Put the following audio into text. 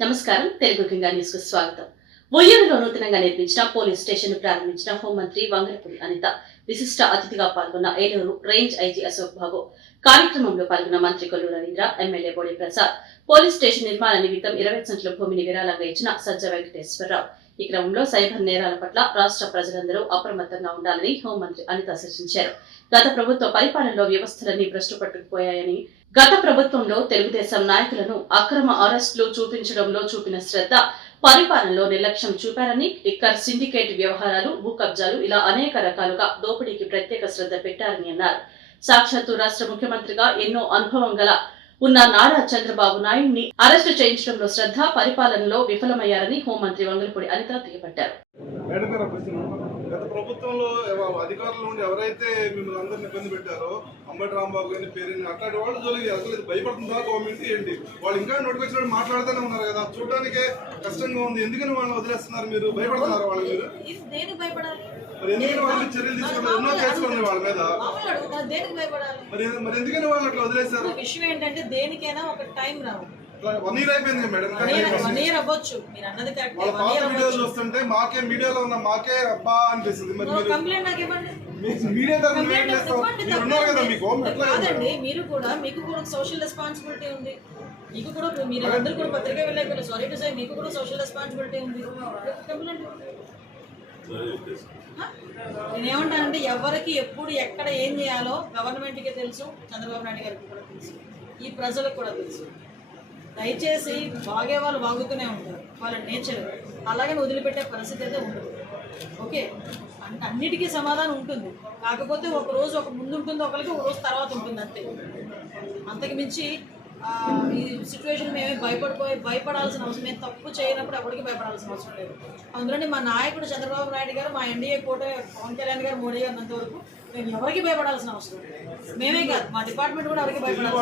నమస్కారం. తెలుగు గంగా న్యూస్కు స్వాగతం. ఒయ్యూరులో నూతనంగా నిర్మించిన పోలీస్ స్టేషన్ను ప్రారంభించిన హోంమంత్రి వంగరపురి అనిత విశిష్ట అతిథిగా పాల్గొన్న ఏలూరు రేంజ్ ఐజీ అశోక్ బాబు కార్యక్రమంలో పాల్గొన్న మంత్రి కొల్లు రవీంద్ర ఎమ్మెల్యే బోడి ప్రసాద్ పోలీస్ స్టేషన్ నిర్మాణ నిమిత్తం ఇరవై సెంట్ల భూమిని విరాళంగా ఇచ్చిన సజ్జ వెంకటేశ్వరరావు ఈ క్రమంలో సైబర్ నేరాల పట్ల రాష్ట్ర ప్రజలందరూ అప్రమత్తంగా ఉండాలని హోంమంత్రి అనిత సూచించారు. గత ప్రభుత్వ పరిపాలనలో వ్యవస్థలన్నీ భ్రష్టుపట్టుకుపోయాయని గత ప్రభుత్వంలో తెలుగుదేశం నాయకులను అక్రమ అరెస్టులు చూపించడంలో చూపిన శ్రద్ధ పరిపాలనలో నిర్లక్ష్యం చూపారని లిక్కర్ సిండికేట్ వ్యవహారాలు భూ కబ్జాలు ఇలా అనేక రకాలుగా దోపిడీకి ప్రత్యేక శ్రద్ధ పెట్టారని అన్నారు. సాక్షాత్తు రాష్ట్ర ముఖ్యమంత్రిగా ఎన్నో అనుభవం గల ఉన్న నారా చంద్రబాబు నాయుడిని అరెస్టు చేయించడంలో శ్రద్ధ పరిపాలనలో విఫలమయ్యారని హోంమంత్రి వంగలపూడి అనిత దుయ్యబట్టారు మేడం గారు ప్రశ్న. గత ప్రభుత్వంలో అధికారుల నుండి ఎవరైతే మిమ్మల్ని అందరిని ఇబ్బంది పెట్టారో అంబటి రాంబాబు గారిని పేరుని అట్లాంటి వాళ్ళు జోలికి అసలు భయపడుతుందా గవర్నమెంట్ ఏంటి? వాళ్ళు ఇంకా నోటిఫికేషన్ మాట్లాడుతూనే ఉన్నారు కదా. చూడడానికి కష్టంగా ఉంది. ఎందుకని వాళ్ళని వదిలేస్తున్నారు మీరు? భయపడుతున్నారు వాళ్ళ మీరు? మరి ఎందుకని వాళ్ళ చర్యలు తీసుకుంటారు? ఎన్నో కేసులు వాళ్ళ మీద. మరి మరి ఎందుకని వాళ్ళు అట్లా వదిలేశారు? ఇప్పుడు విషయం ఏంటంటే దేనికైనా ఒక టైం రావు వన్ ఇయర్ అయిపోయింది కదా మేడం కానీ వన్ ఇయర్ అవ్వచ్చు. మీరు అన్నది కరెక్ట్ వాళ్ళ వన్ పాత ఇయర్ వీడియోలు అవ్వచ్చు చూస్తుంటే మాకే మీడియాలో ఉన్న మాకే అబ్బా అనిపిస్తుంది. మరి మీరు కంప్లైంట్ నాకు ఇవ్వండి. మీ- మీడియా తరఫున ఏం కంప్లైంట్ చేస్తాం ఇవ్వండి మీరు ఉన్నారు కదా మీకు తప్పండి. ఎట్లా మేడం. కాదండి మీరు కూడా మీకు కూడా సోషల్ రెస్పాన్సిబిలిటీ ఉంది. మీకు కూడా మీరు అందరూ కూడా పత్రికా వెళ్ళారు సారీ టు సే మీకు కూడా సోషల్ రెస్పాన్సిబిలిటీ ఉంది. కంప్లైంట్ నేనేమంటానంటే ఎవరికి ఎప్పుడు ఎక్కడ ఏం చేయాలో గవర్నమెంట్కి తెలుసు చంద్రబాబు నాయుడు గారికి కూడా తెలుసు. ఈ ప్రజలకు కూడా తెలుసు. దయచేసి బాగే వాళ్ళు బాగుతూనే ఉంటారు. వాళ్ళ నేచర్ అలాగే వదిలిపెట్టే పరిస్థితి అయితే ఉండదు ఓకే? అన్- అన్నిటికీ సమాధానం ఉంటుంది. కాకపోతే ఒక రోజు ఒక ముందు ఉంటుంది ఒకరికి ఒక రోజు తర్వాత ఉంటుంది అంతే. అంతకు మించి ఈ సిచ్యువేషన్ మేమే భయపడిపోయి భయపడాల్సిన అవసరం మేము తప్పు చేయనప్పుడు ఎవరికి భయపడాల్సిన అవసరం లేదు. అందులోని మా నాయకుడు చంద్రబాబు నాయుడు గారు మా ఎన్డీఏ కూట పవన్ కళ్యాణ్ గారు మోడీ గారు ఉన్నంత వరకు మేము ఎవరికి భయపడాల్సిన అవసరం లేదు. మేమే కాదు మా డిపార్ట్మెంట్ కూడా ఎవరికి భయపడాల్సిన